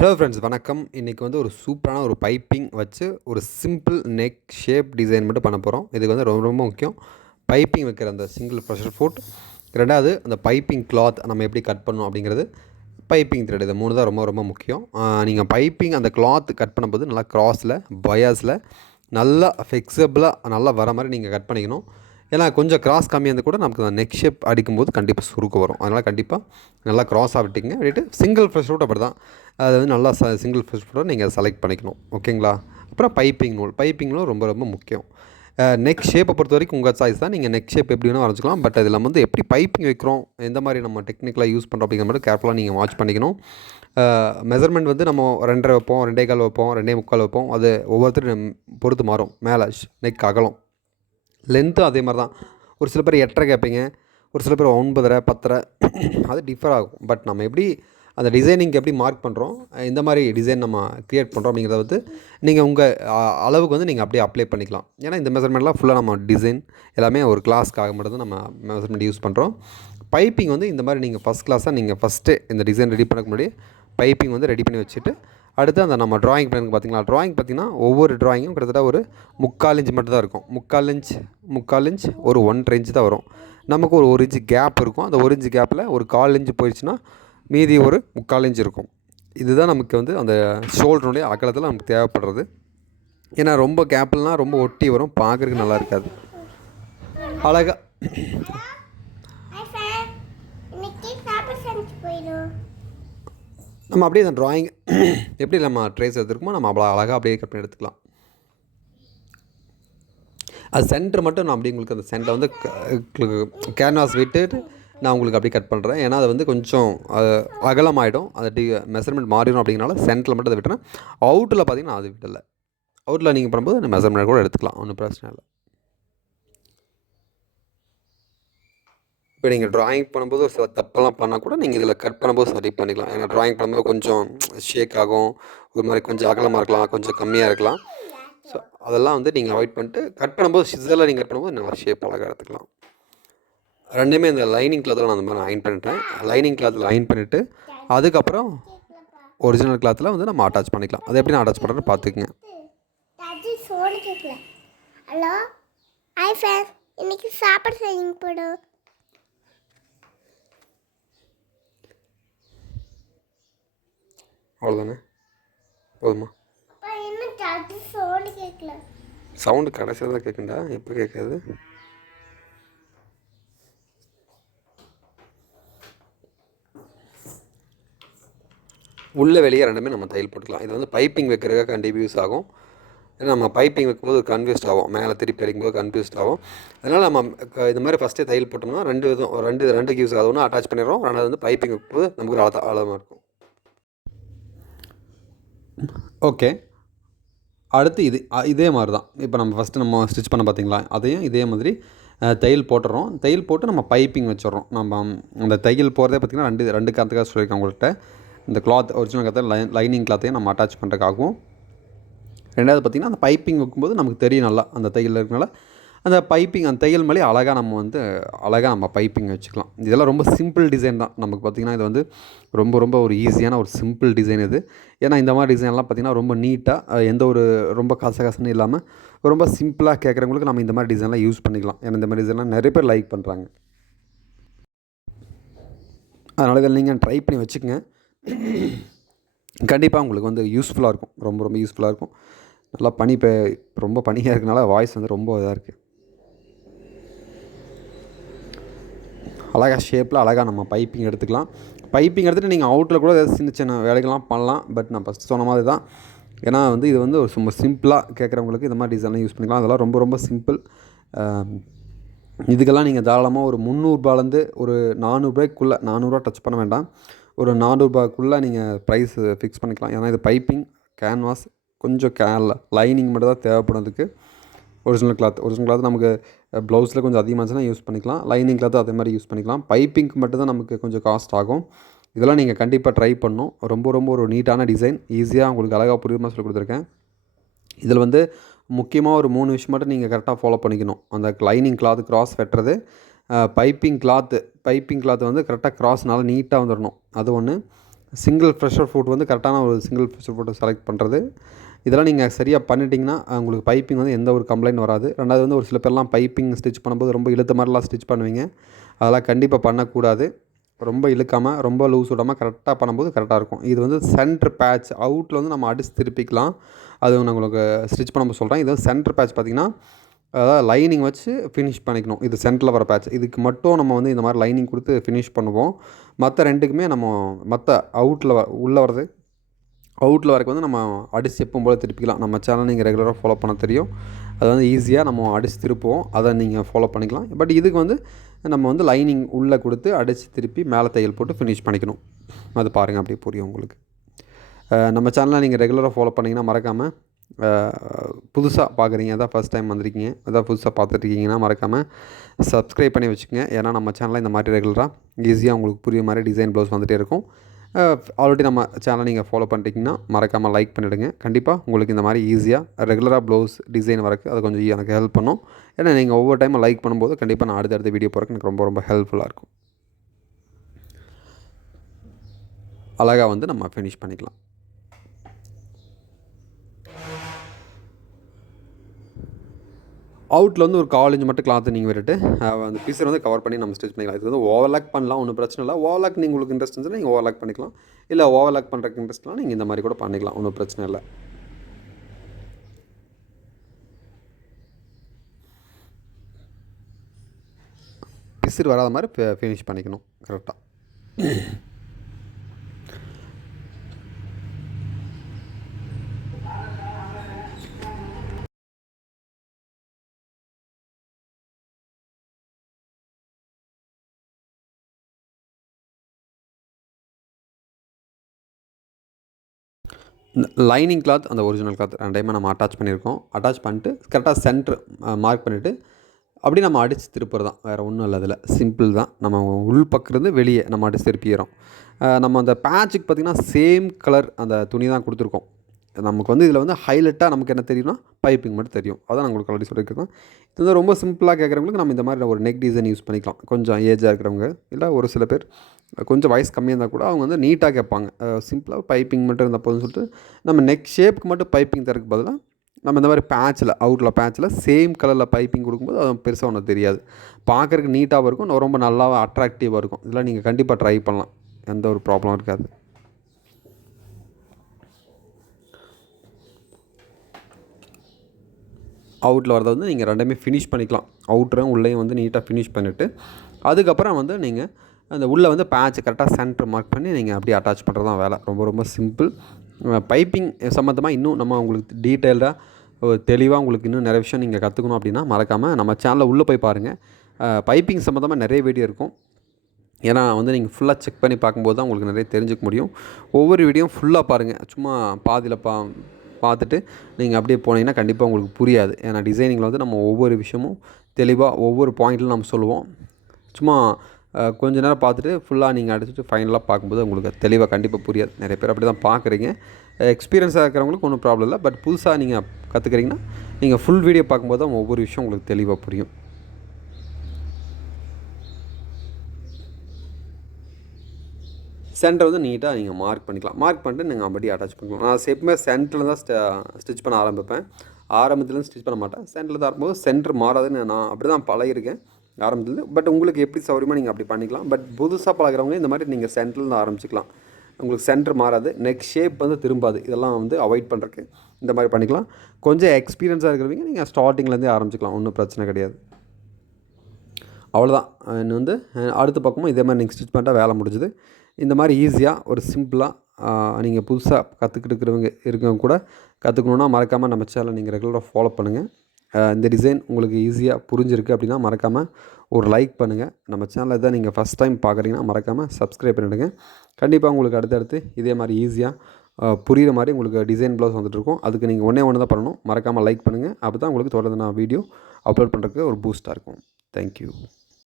Hello friends வணக்கம். இன்றைக்கி வந்து ஒரு சூப்பரான ஒரு பைப்பிங் வச்சு ஒரு சிம்பிள் நெக் ஷேப் டிசைன் மட்டும் பண்ண போகிறோம் இதுக்கு வந்து ரொம்ப ரொம்ப முக்கியம். பைப்பிங் வைக்கிற அந்த சிங்கிள் ப்ரெஷர் ஃபுட் ரெண்டாவது அந்த பைப்பிங் கிளாத் நம்ம எப்படி கட் பண்ணணும் அப்படிங்கிறது பைப்பிங் த்ரெட் இது மூணு தான் ரொம்ப ரொம்ப முக்கியம். நீங்கள் பைப்பிங் அந்த கிளாத் கட் பண்ணும்போது நல்லா க்ராஸில் பயாஸில் நல்லா ஃபிக்ஸபிளாக நல்லா வர மாதிரி நீங்கள் கட் பண்ணிக்கணும். ஏன்னா கொஞ்சம் கிராஸ் கம்மியாக இருந்து கூட நமக்கு நெக் ஷேப் அடிக்கும்போது கண்டிப்பாக சுருக்க வரும். அதனால் கண்டிப்பாக நல்லா கிராஸாக விட்டிங்க விட்டுட்டு சிங்கிள் ஃப்ரெஷ் ரூட் அப்படி தான் அது வந்து நல்லா ச சிங்கிள் ஃப்ரெஷ் ரூட்டை நீங்கள் செலக்ட் பண்ணிக்கணும். ஓகேங்களா? அப்புறம் பைப்பிங் நூல். பைப்பிங் நூல் ரொம்ப ரொம்ப முக்கியம். நெக் ஷேப்பை பொறுத்த வரைக்கும் உங்கள் சாய்ஸ் தான். நீங்கள் நெக் ஷேப் எப்படி வேணால் வரைஞ்சிக்கலாம். பட் அதில் வந்து எப்படி பைப்பிங் வைக்கிறோம்? எந்த மாதிரி நம்ம டெக்னிக்கலாக யூஸ் பண்ணுறோம் அப்படிங்கிற மாதிரி கேர்ஃபுல்லாக நீங்கள் வாட்ச் பண்ணிக்கணும். மெஷர்மெண்ட் வந்து நம்ம ரெண்டரை வைப்போம் ரெண்டே கால் வைப்போம் ரெண்டே முக்கால் வைப்போம். அது ஒவ்வொருத்தரும் பொறுத்து மாறும். மேலே நெக் அகலம். லென்த்தும் அதே மாதிரி தான். ஒரு சில பேர் எட்டரை கேட்பீங்க. ஒரு சில பேர் ஒன்பதரை பத்தரை. அது டிஃபர் ஆகும். பட் நம்ம எப்படி அந்த டிசைனிங்க்கு எப்படி மார்க் பண்ணுறோம் இந்த மாதிரி டிசைன் நம்ம க்ரியேட் பண்ணுறோம் அப்படிங்கிறத வந்து நீங்கள் உங்கள் அளவுக்கு வந்து நீங்கள் அப்படியே அப்ளை பண்ணிக்கலாம். ஏன்னா இந்த மெஷர்மெண்ட்லாம் ஃபுல்லாக நம்ம டிசைன் எல்லாமே ஒரு கிளாஸ்க்காக மட்டும் நம்ம மெஷர்மெண்ட் யூஸ் பண்ணுறோம் பைப்பிங் வந்து இந்த மாதிரி நீங்கள் ஃபஸ்ட் கிளாஸாக நீங்கள் ஃபஸ்ட்டு இந்த டிசைன் ரெடி பண்ணக்கு முன்னாடி பைப்பிங் வந்து ரெடி பண்ணி வச்சுட்டு அடுத்து அந்த நம்ம ட்ராயிங் பிளானுக்கு பார்த்தீங்களா? ட்ராயிங் பார்த்திங்கன்னா ஒவ்வொரு ட்ராயிங்கும் கிட்டத்தட்ட ஒரு முக்கால் இன்ச் மட்டும் தான் இருக்கும். முக்கால் இன்ச் முக்கால் இன்ச் ஒரு ஒன்றரை இன்ச் தான் வரும். நமக்கு ஒரு ஒரு இன்ச்சு கேப் இருக்கும். அந்த ஒரு இன்ச்சு கேப்பில் ஒரு கால் இன்ச்சு போயிடுச்சுன்னா மீதி ஒரு முக்கால் இன்ச் இருக்கும். இதுதான் நமக்கு வந்து அந்த ஷோல்டருடைய அகலத்தில் நமக்கு தேவைப்படுறது. ஏன்னா ரொம்ப கேப்லாம் ரொம்ப ஒட்டி வரும். பார்க்குறதுக்கு நல்லா இருக்காது. அழகாக நம்ம அப்படியே அந்த ட்ராயிங் எப்படி நம்ம ட்ரேஸ் எடுத்துருக்கோமோ நம்ம அவ்வளோ அழகாக அப்படியே கட் பண்ணி எடுத்துக்கலாம். அது சென்டர் மட்டும் நான் அப்படியே உங்களுக்கு அந்த சென்டர் வந்து கேன்வாஸ் விட்டுட்டு நான் உங்களுக்கு அப்படியே கட் பண்ணுறேன் ஏன்னா அது வந்து கொஞ்சம் அகலமாயிடும். அது டி மெஷர்மெண்ட் மாறிடும் அப்படிங்கிறனால சென்டரில் மட்டும் அதை விட்டுறேன். அவுட்டில் பார்த்தீங்கன்னா அது விடலை. அவுட்டில் நீங்கள் பண்ணும்போது அந்த மெஷர்மெண்ட் கூட எடுத்துக்கலாம். ஒன்றும் பிரச்சனை இல்லை. இப்போ நீங்கள் ட்ராயிங் பண்ணும்போது ஒரு சில தப்பெல்லாம் பண்ணால் கூட நீங்கள் இதில் கட் பண்ணும்போது சரி பண்ணிக்கலாம். ஏன்னா ட்ராயிங் பண்ணும்போது கொஞ்சம் ஷேக் ஆகும். ஒரு மாதிரி கொஞ்சம் அகலமாக இருக்கலாம் கொஞ்சம் கம்மியாக இருக்கலாம். ஸோ அதெல்லாம் வந்து நீங்கள் அவாய்ட் பண்ணிட்டு கட் பண்ணும்போது சிசரில் நீங்கள் கட் பண்ணும்போது நல்லா ஷேப் அழகாக எடுத்துக்கலாம். ரெண்டுமே இந்த லைனிங் கிளாத்தில் நான் அந்த மாதிரி அயன் பண்ணிட்டேன். லைனிங் கிளாத்தில் அயன் பண்ணிவிட்டு அதுக்கப்புறம் ஒரிஜினல் கிளாத்தில் வந்து நம்ம அட்டாச் பண்ணிக்கலாம். அது எப்படி நான் அட்டாச் பண்ணுறேன்னு பார்த்துக்குங்க. ஹலோ? ஹாய் சார் இன்னைக்கு சாப்பாடு செய்யுங்க போடும் அவ்வளோதானே போதுமா? சவுண்டு கடைசியில் தான் கேட்குண்டா எப்போ கேட்காது உள்ள வெளியே ரெண்டுமே நம்ம தையல் போட்டுக்கலாம். இது வந்து பைப்பிங் வைக்கிறதுக்காக கண்டிப்பாக யூஸ் ஆகும். ஏன்னா நம்ம பைப்பிங் வைக்கும்போது கன்ஃபியூஸ்ட் ஆகும். மேலே திருப்பி அடிக்கும்போது கன்ஃபியூஸ்ட் ஆகும். அதனால் நம்ம இது மாதிரி ஃபஸ்ட்டே தையல் போட்டோம்னா ரெண்டு விதம் ரெண்டு ரெண்டுக்கு யூஸ் ஆகுது ஒன்று அட்டாச் பண்ணிடுறோம். ரெண்டாவது வந்து பைப்பிங் வைக்கும்போது நமக்கு ஒரு ஆழ ஆழமாக இருக்கும் ஓகே. அடுத்து இது அ- இதே மாதிரி தான் இப்போ நம்ம ஃபஸ்ட்டு நம்ம ஸ்டிச் பண்ண பார்த்தீங்களா அதையும் இதே மாதிரி தையல் போட்டுறோம். தையல் போட்டு நம்ம பைப்பிங் வச்சிடுறோம். நம்ம அந்த தையல் போகிறதே பார்த்திங்கன்னா ரெண்டு ரெண்டு காத்துக்காக சொல்லியிருக்கேன் உங்கள்கிட்ட இந்த கிளாத் ஒரிஜினல் கிளாத்தை லை லைனிங் கிளாத்தையும் நம்ம அட்டாச் பண்ணுறதுக்காகவும் ரெண்டாவது பார்த்திங்கன்னா அந்த பைப்பிங் வைக்கும்போது நமக்கு தெரியும் நல்லா அந்த தையல் இருக்கனால அந்த பைப்பிங் அந்த தையல் மேலே அழகாக நம்ம வந்து அழகாக நம்ம பைப்பிங் வச்சுக்கலாம். இதெல்லாம் ரொம்ப சிம்பிள் டிசைன் தான். நமக்கு பார்த்திங்கன்னா இது வந்து ரொம்ப ரொம்ப ஒரு ஈஸியான ஒரு சிம்பிள் டிசைன் இது. ஏன்னா இந்த மாதிரி டிசைன்லாம் பார்த்திங்கன்னா ரொம்ப நீட்டாக எந்த ஒரு ரொம்ப கசகசன்னு இல்லாமல் ரொம்ப சிம்பிளாக கேட்குறவங்களுக்கு நம்ம இந்த மாதிரி டிசைன்லாம் யூஸ் பண்ணிக்கலாம். ஏன்னா இந்த மாதிரி டிசைன்லாம் நிறைய பேர் லைக் பண்ணுறாங்க அதனால் இதில் நீங்கள் ட்ரை பண்ணி வச்சுக்கோங்க. கண்டிப்பாக உங்களுக்கு வந்து யூஸ்ஃபுல்லாக இருக்கும். ரொம்ப ரொம்ப யூஸ்ஃபுல்லாக இருக்கும். நல்லா பனி இப்போ ரொம்ப பனியாக இருக்கனால வாய்ஸ் வந்து ரொம்ப இதாக இருக்குது அழகாக ஷேப்பில் அழகாக நம்ம பைப்பிங் எடுத்துக்கலாம். பைப்பிங் எடுத்துகிட்டு நீங்கள் அவுட்டில் கூட ஏதாவது சின்ன சின்ன வேலைகள்லாம் பண்ணலாம். பட் நான் ஃபஸ்ட் சொன்ன மாதிரி தான். ஏன்னா வந்து இது வந்து ஒரு சும்மா சிம்பிளாக கேட்குறவங்களுக்கு இந்த மாதிரி டிசைன்லாம் யூஸ் பண்ணிக்கலாம். அதெல்லாம் ரொம்ப ரொம்ப சிம்பிள் இதுக்கெல்லாம் நீங்கள் தாராளமாக ஒரு முந்நூறுபாலேருந்து ஒரு நானூறுபாய்க்குள்ளே நானூறுரூவா டச் பண்ண வேண்டாம். ஒரு நானூறுபாக்குள்ளே நீங்கள் ப்ரைஸ் ஃபிக்ஸ் பண்ணிக்கலாம். ஏன்னா இது பைப்பிங் கேன்வாஸ் கொஞ்சம் கே லைனிங் மட்டும் தான் தேவைப்படுறதுக்கு. ஒரிஜினல் கிளாத் ஒரிஜினல் கிளாத் நமக்கு ப்ளவுஸில் கொஞ்சம் அதிகமாக இருந்துச்சுன்னா யூஸ் பண்ணிக்கலாம். லைனிங் கிளாத் அதே மாதிரி யூஸ் பண்ணிக்கலாம். பைப்பிங்க்கு மட்டும் தான் நமக்கு கொஞ்சம் காஸ்ட் ஆகும். இதெல்லாம் நீங்கள் கண்டிப்பாக ட்ரை பண்ணும் ரொம்ப ரொம்ப ஒரு நீட்டான டிசைன் ஈஸியாக உங்களுக்கு அழகாக புரியுமா சொல்லி கொடுத்துருக்கேன். இதில் வந்து முக்கியமாக ஒரு மூணு விஷயம் மட்டும் நீங்கள் கரெக்டாக ஃபாலோ பண்ணிக்கணும். அந்த லைனிங் கிளாத் கிராஸ் வெட்டுறது பைப்பிங் கிளாத்து பைப்பிங் கிளாத் வந்து கரெக்டாக கிராஸ்னால நீட்டாக வந்துடணும் அது ஒன்று சிங்கிள் ஃப்ரெஷர் ஃபுட் வந்து கரெக்டான ஒரு சிங்கிள் ஃப்ரெஷர் ஃபுட்டை செலக்ட் பண்ணுறது இதெல்லாம் நீங்கள் சரியாக பண்ணிட்டீங்கன்னா உங்களுக்கு பைப்பிங் வந்து எந்த ஒரு கம்ப்ளைண்ட் வராது. ரெண்டாவது வந்து ஒரு சில பேர்லாம் பைப்பிங் ஸ்டிச் பண்ணும்போது ரொம்ப இழுத்த மாதிரிலாம் ஸ்டிச் பண்ணுவீங்க. அதெல்லாம் கண்டிப்பாக பண்ணக்கூடாது. ரொம்ப இழுக்காமல் ரொம்ப லூஸ் விடாமல் கரெக்டாக பண்ணும்போது கரெக்டாக இருக்கும். இது வந்து சென்டர் பேட்ச் அவுட்டில் வந்து நம்ம அடிச்சு திருப்பிக்கலாம். அது நான் உங்களுக்கு ஸ்டிச் பண்ணும்போது சொல்கிறேன் இது வந்து சென்டர் பேட்ச் பார்த்திங்கன்னா அதாவது லைனிங் வச்சு ஃபினிஷ் பண்ணிக்கணும். இது சென்டரில் வர பேட்ச் இதுக்கு மட்டும் நம்ம வந்து இந்த மாதிரி லைனிங் கொடுத்து ஃபினிஷ் பண்ணுவோம். மற்ற ரெண்டுக்குமே நம்ம மற்ற அவுட்டில் உள்ளே வர்றது அவுட்டில் வரைக்கும் வந்து நம்ம அடிச்சு எப்பவும் போல் திருப்பிக்கலாம். நம்ம சேனல் நீங்கள் ரெகுலராக ஃபாலோ பண்ண தெரியும். அது வந்து ஈஸியாக நம்ம அடிச்சு திருப்புவோம். அதை நீங்கள் ஃபாலோ பண்ணிக்கலாம். பட் இதுக்கு வந்து நம்ம வந்து லைனிங் உள்ளே கொடுத்து அடித்து திருப்பி மேலே தையல் போட்டு ஃபினிஷ் பண்ணிக்கணும். அது பாருங்கள் அப்படியே புரியும் உங்களுக்கு. நம்ம சேனலை நீங்கள் ரெகுலராக ஃபாலோ பண்ணிங்கன்னா மறக்காமல் புதுசாக பார்க்குறீங்க அதான் ஃபஸ்ட் டைம் வந்திருக்கீங்க. அதான் புதுசாக பார்த்துட்ருக்கீங்கன்னா மறக்காமல் சப்ஸ்கிரைப் பண்ணி வச்சுக்கோங்க. ஏன்னா நம்ம சேனலில் இந்த மாதிரி ரெகுலராக ஈஸியாக உங்களுக்கு புரிய மாதிரி டிசைன் ப்ளவுஸ் வந்துகிட்டே இருக்கும். Uh, ஆல்ரெடி நம்ம சேனலை நீங்கள் ஃபாலோ பண்ணிட்டீங்கன்னா மறக்காமல் லைக் பண்ணிவிடுங்க கண்டிப்பாக உங்களுக்கு இந்த மாதிரி ஈஸியாக ரெகுலராக ப்ளவுஸ் டிசைன் வரக்கு அது கொஞ்சம் எனக்கு ஹெல்ப் பண்ணும். ஏன்னா நீங்கள் ஒவ்வொரு டைமும் லைக் பண்ணும்போது கண்டிப்பாக நான் அடுத்தடுத்த வீடியோ போகிறக்கு எனக்கு ரொம்ப ரொம்ப ஹெல்ப்ஃபுல்லாக இருக்கும். அழகாக வந்து நம்ம ஃபினிஷ் பண்ணிக்கலாம். அவுட்டில் வந்து ஒரு காலேஜ் மட்டும் கிளாத்தை நீங்கள் விட்டுட்டு அந்த பீஸர் வந்து கவர் பண்ணி நம்ம ஸ்டிச் பண்ணிக்கலாம். இது வந்து ஓவர்லாக் பண்ணலாம் ஒன்றும் பிரச்சனை இல்லை. ஓவர்லாக் நீங்கள் உங்களுக்கு இன்ட்ரெஸ்ட் இருந்துச்சுன்னா நீங்கள் ஓவர்லாக் பண்ணிக்கலாம். இல்லை ஓவர்லாக் பண்ணுறதுக்கு இன்ட்ரெஸ்ட்லாம் நீங்கள் இந்த மாதிரி கூட பண்ணிக்கலாம் ஒன்றும் பிரச்சனை இல்லை. பிசிறு வராத மாதிரி ஃபினிஷ் பண்ணிக்கணும் கரெக்டாக லைனிங் கிளாத் அந்த ஒரிஜினல் கிளாத் ரெண்டையுமே நம்ம அட்டாச் பண்ணியிருக்கோம். அட்டாச் பண்ணிட்டு கரெக்டாக சென்டர் மார்க் பண்ணிவிட்டு அப்படி நம்ம அடித்து திருப்புறது தான் வேறு ஒன்றும் இல்லை அதில். சிம்பிள் தான். நம்ம உள் பக்கம் இருந்து வெளியே நம்ம அடித்து திருப்பிடுறோம். நம்ம அந்த பேட்சுக்கு பார்த்திங்கன்னா சேம் கலர் அந்த துணி தான் கொடுத்துருக்கோம். நமக்கு வந்து இதில் வந்து ஹைலைட்டாக நமக்கு என்ன தெரியும்னா பைப்பிங் மட்டும் தெரியும். அதான் நான் உங்களுக்கு ஆல்ரெடி சொல்லியிருக்கேன். இது வந்து ரொம்ப சிம்பிளாக கேட்குறவங்களுக்கு நம்ம இந்த மாதிரி ஒரு நெக் டிசைன் யூஸ் பண்ணிக்கலாம். கொஞ்சம் ஏஜாக இருக்கிறவங்க இல்லை ஒரு சில பேர் கொஞ்சம் வயசு கம்மியாக இருந்தால் கூட அவங்க வந்து நீட்டாக கேட்பாங்க. சிம்பிளாக பைப்பிங் மட்டும் இருந்தால் போதும்னு சொல்லிட்டு நம்ம நெக் ஷேப்புக்கு மட்டும் பைப்பிங் தரக்கு பதிலாக நம்ம இந்த மாதிரி பேட்சில் அவுட்டில் பேட்சில் சேம் கலரில் பைப்பிங் கொடுக்கும்போது அது பெருசாக ஒன்றும் தெரியாது. பார்க்குறதுக்கு நீட்டாகவும் இருக்கும் ரொம்ப நல்லாவும் அட்ராக்டிவாக இருக்கும். இதெல்லாம் நீங்கள் கண்டிப்பாக ட்ரை பண்ணலாம். எந்த ஒரு ப்ராப்ளம் இருக்காது. அவுட்டில் வரதை வந்து நீங்கள் ரெண்டுமே ஃபினிஷ் பண்ணிக்கலாம். அவுட்டரும் உள்ளேயும் வந்து நீட்டாக ஃபினிஷ் பண்ணிவிட்டு அதுக்கப்புறம் வந்து நீங்கள் அந்த உள்ளே வந்து பேட்ச் கரெக்டாக சென்டர் மார்க் பண்ணி நீங்கள் அப்படியே அட்டாச் பண்ணுறது தான் வேலை. ரொம்ப ரொம்ப சிம்பிள் பைப்பிங் சம்மந்தமாக இன்னும் நம்ம உங்களுக்கு டீட்டெயில்டாக தெளிவாக உங்களுக்கு இன்னும் நிறைய விஷயம் நீங்கள் கற்றுக்கணும் அப்படின்னா மறக்காமல் நம்ம சேனலில் உள்ளே போய் பாருங்கள் பைப்பிங் சம்மந்தமாக நிறைய வீடியோ இருக்கும். ஏன்னா வந்து நீங்கள் ஃபுல்லாக செக் பண்ணி பார்க்கும்போது தான் உங்களுக்கு நிறைய தெரிஞ்சுக்க முடியும். ஒவ்வொரு வீடியோவும் ஃபுல்லாக பாருங்கள் சும்மா பாதியில் பா பார்த்துட்டு நீங்கள் அப்படியே போனீங்கன்னா கண்டிப்பாக உங்களுக்கு புரியாது. ஏன்னா டிசைனிங்கில் வந்து நம்ம ஒவ்வொரு விஷயமும் தெளிவாக ஒவ்வொரு பாயிண்ட்டில் நம்ம சொல்லுவோம். சும்மா கொஞ்ச நேரம் பார்த்துட்டு ஃபுல்லாக நீங்கள் அடிச்சுட்டு ஃபைனலாக பார்க்கும்போது உங்களுக்கு தெளிவாக கண்டிப்பாக புரியாது. நிறைய பேர் அப்படி தான் பார்க்குறீங்க. எக்ஸ்பீரியன்ஸாக இருக்கிறவங்களுக்கு ஒன்றும் ப்ராப்ளம் இல்லை. பட் புதுசாக நீங்கள் கற்றுக்கிறீங்கன்னா நீங்கள் ஃபுல் வீடியோ பார்க்கும்போது தான் ஒவ்வொரு விஷயம் உங்களுக்கு தெளிவாக புரியும். சென்டர் வந்து நீட்டாக நீங்கள் மார்க் பண்ணிக்கலாம். மார்க் பண்ணிட்டு நீங்கள் அப்படியே அட்டாச் பண்ணிக்கலாம். நான் எப்பவுமே சென்டரில் தான் ஸ்டிச் பண்ண ஆரம்பிப்பேன். ஆரம்பத்துலேருந்து ஸ்டிச் பண்ண மாட்டேன். சென்டரில் தான் இருக்கும்போது சென்டர் மாறாதுன்னு நான் அப்படி தான் பழகிருக்கேன் ஆரம்பத்துலேருந்து. பட் உங்களுக்கு எப்படி சௌரியமாக நீங்கள் அப்படி பண்ணிக்கலாம். பட் புதுசாக பழகிறவங்க இந்த மாதிரி நீங்கள் சென்டர்லேருந்து ஆரம்பிச்சிக்கலாம். உங்களுக்கு சென்டர் மாறாது. நெக் ஷேப் வந்து திரும்பாது. இதெல்லாம் வந்து அவாய்ட் பண்ணுறதுக்கு இந்த மாதிரி பண்ணிக்கலாம். கொஞ்சம் எக்ஸ்பீரியன்ஸாக இருக்கிறவங்க நீங்கள் ஸ்டார்டிங்லேருந்தே ஆரம்பிச்சிக்கலாம். ஒன்றும் பிரச்சனை கிடையாது. அவ்வளோதான் இன்னும் வந்து அடுத்த பக்கமும் இதே மாதிரி நீங்கள் ஸ்டிச் பண்ணிட்டால் வேலை முடிஞ்சுது. இந்த மாதிரி ஈஸியாக ஒரு சிம்பிளாக நீங்கள் புதுசாக கற்றுக்கிட்டு இருக்கிறவங்க இருக்கவங்க கூட கற்றுக்கணுன்னா மறக்காமல் நம்ம சேனலை நீங்கள் ரெகுலராக ஃபாலோ பண்ணுங்கள் இந்த டிசைன் உங்களுக்கு ஈஸியாக புரிஞ்சிருக்கு அப்படின்னா மறக்காமல் ஒரு லைக் பண்ணுங்கள் நம்ம சேனலை தான் நீங்கள் ஃபஸ்ட் டைம் பார்க்குறீங்கன்னா மறக்காமல் சப்ஸ்கிரைப் பண்ணிவிடுங்க கண்டிப்பாக உங்களுக்கு அடுத்தடுத்து இதே மாதிரி ஈஸியாக புரிகிற மாதிரி உங்களுக்கு டிசைன் ப்ளவுஸ் வந்துட்டுருக்கும் அதுக்கு நீங்கள் ஒன்றே ஒன்று தான் பண்ணணும். மறக்காமல் லைக் பண்ணுங்கள் அப்போ தான் உங்களுக்கு தொடர்ந்து நான் வீடியோ அப்லோட் பண்ணுறதுக்கு ஒரு பூஸ்ட்டாக இருக்கும். தேங்க்யூ